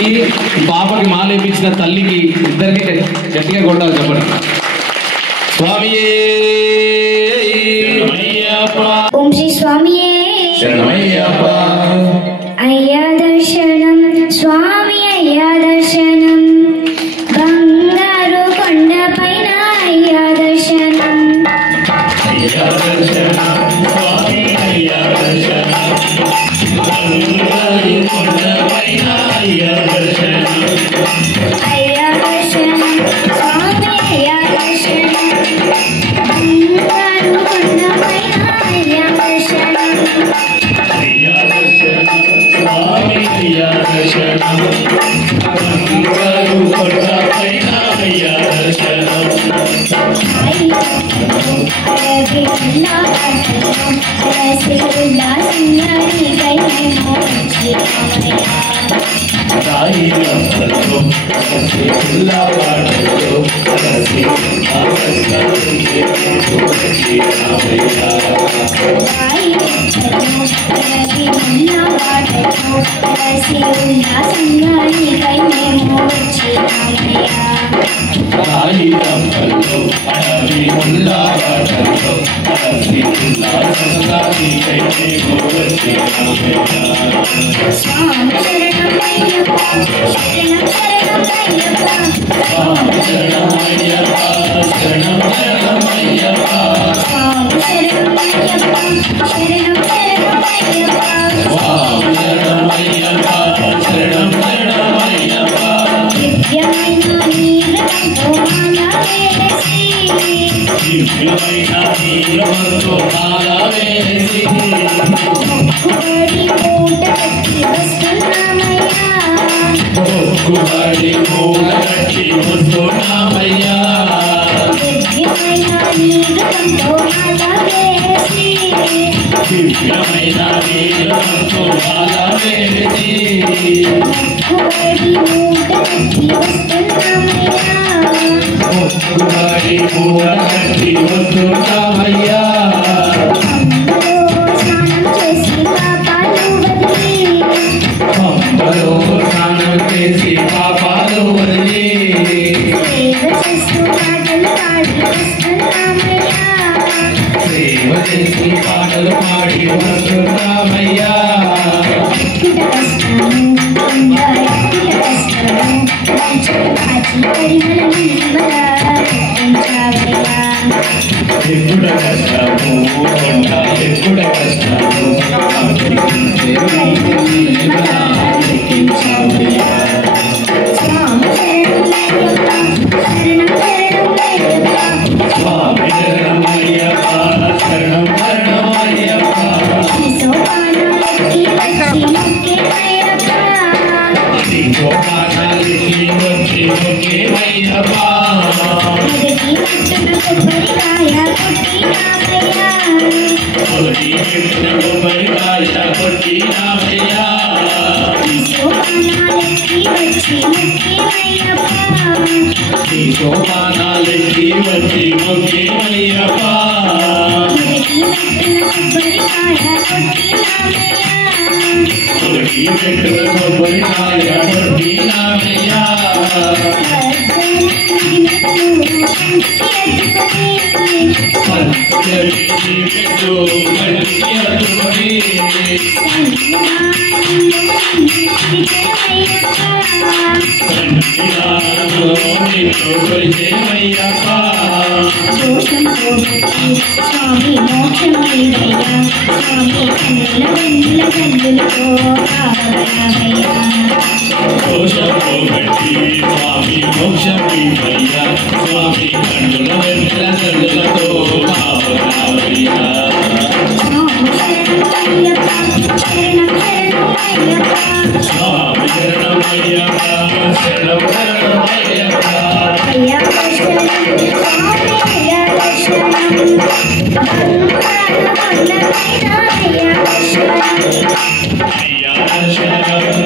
బిడ్డకి పాపకి మాలేపించిన తల్లికి ఇద్దరికి గట్టిగా కొట్టాలి చెప్పండి. స్వామియే ఓం శ్రీ స్వామియే శరణమయ్యప్ప. అయ్యా దర్శనం స్వామి అయ్యా దర్శనం బంగారు కొండ పైన అయ్యా దర్శనం అయ్యా దర్శనం స్వామి అయ్యా దర్శనం బంగారు కొండ పైన అయ్యా దర్శనం అయ్యా దర్శనం స్వామి అయ్యా దర్శనం బంగారు కొండ పైన అయ్యా దర్శనం అయ్యా దర్శనం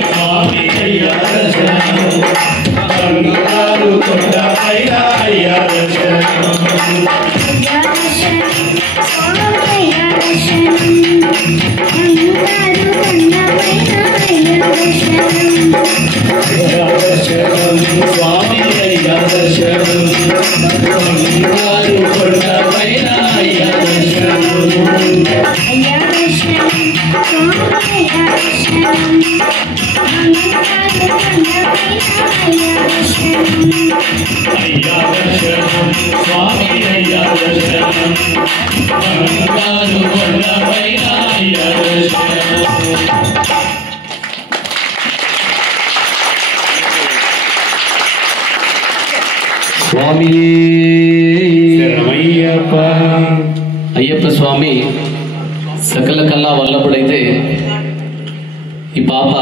స్వామి అయ్యా దర్శనం బంగారు కొండ పైన అయ్యా దర్శనం Swami దర్శనం స్వామి అయ్యా దర్శనం బంగారు కొండ పైన అయ్యా దర్శనం అయ్యా దర్శనం స్వామి అయ్యా దర్శనం అయ్యా దర్శనం స్వామి అయ్యా దర్శనం బంగారు కొండ పైన అయ్యా దర్శనం స్వామి శరణమయ్యప్ప. అయ్యప్ప స్వామి సకల కళా వల్లభుడైతే ఈ పాప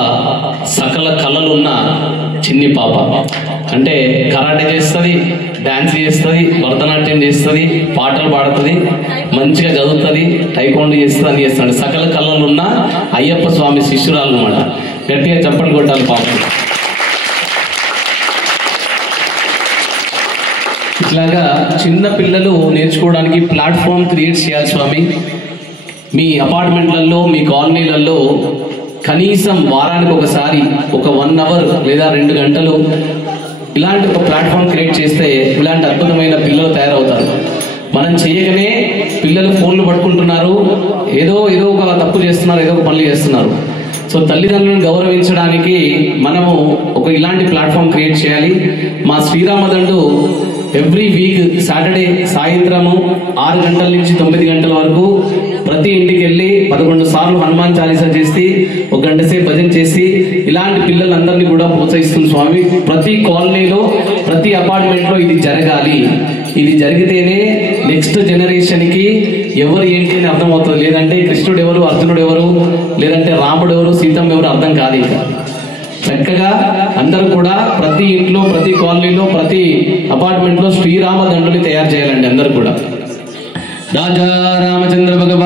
సకల కళలున్న చిన్ని పాప. అంటే కరాటే చేస్తుంది, డాన్స్ చేస్తుంది, భరతనాట్యం చేస్తుంది, పాటలు పాడుతుంది, మంచిగా చదువుతుంది, టైకోండు చేస్తుంది, అని చేస్తుంది. సకల కళలున్న అయ్యప్ప స్వామి శిష్యురాలు అనమాట. గట్టిగా చప్పట్లు కొట్టాలి పాప. ఇట్లాగా చిన్న పిల్లలు నేర్చుకోవడానికి ప్లాట్ఫామ్ క్రియేట్ చేయాలి స్వామి. మీ అపార్ట్మెంట్లలో, మీ కాలనీలలో కనీసం వారానికి ఒకసారి ఒక 1 అవర్ లేదా 2 గంటలు ఇలాంటి ఒక ప్లాట్ఫామ్ క్రియేట్ చేస్తే ఇలాంటి అద్భుతమైన పిల్లలు తయారవుతారు. మనం చేయగానే పిల్లలు ఫోన్లు పట్టుకుంటున్నారు, ఏదో ఒక తప్పు చేస్తున్నారు, ఏదో ఒక పనులు చేస్తున్నారు. సో తల్లిదండ్రులను గౌరవించడానికి మనము ఒక ఇలాంటి ప్లాట్ఫామ్ క్రియేట్ చేయాలి. మా శ్రీరామదండు ఎవ్రీ వీక్ సాటర్డే సాయంత్రము 6 గంటల నుంచి 9 గంటల వరకు ప్రతి ఇంటికి వెళ్ళి 11 సార్లు హనుమాన్ చాలీసా చేసి 1 గంట సేపు భజన చేసి ఇలాంటి పిల్లలందరినీ కూడా ప్రోత్సహిస్తుంది స్వామి. ప్రతి కాలనీలో, ప్రతి అపార్ట్మెంట్ లో ఇది జరగాలి. ఇది జరిగితేనే నెక్స్ట్ జనరేషన్ కి ఎవరు ఏంటి అని అర్థమవుతుంది. లేదంటే కృష్ణుడు ఎవరు, అర్జునుడు ఎవరు, లేదంటే రాముడు ఎవరు, సీతమ్మ ఎవరు అర్థం కాదు. ఇంకా చక్కగా అందరూ కూడా ప్రతి ఇంట్లో, ప్రతి కాలనీలో, ప్రతి అపార్ట్మెంట్ లో శ్రీరామ దండుని తయారు చేయాలండి అందరూ కూడా. రాజా రామచంద్ర భగవాన్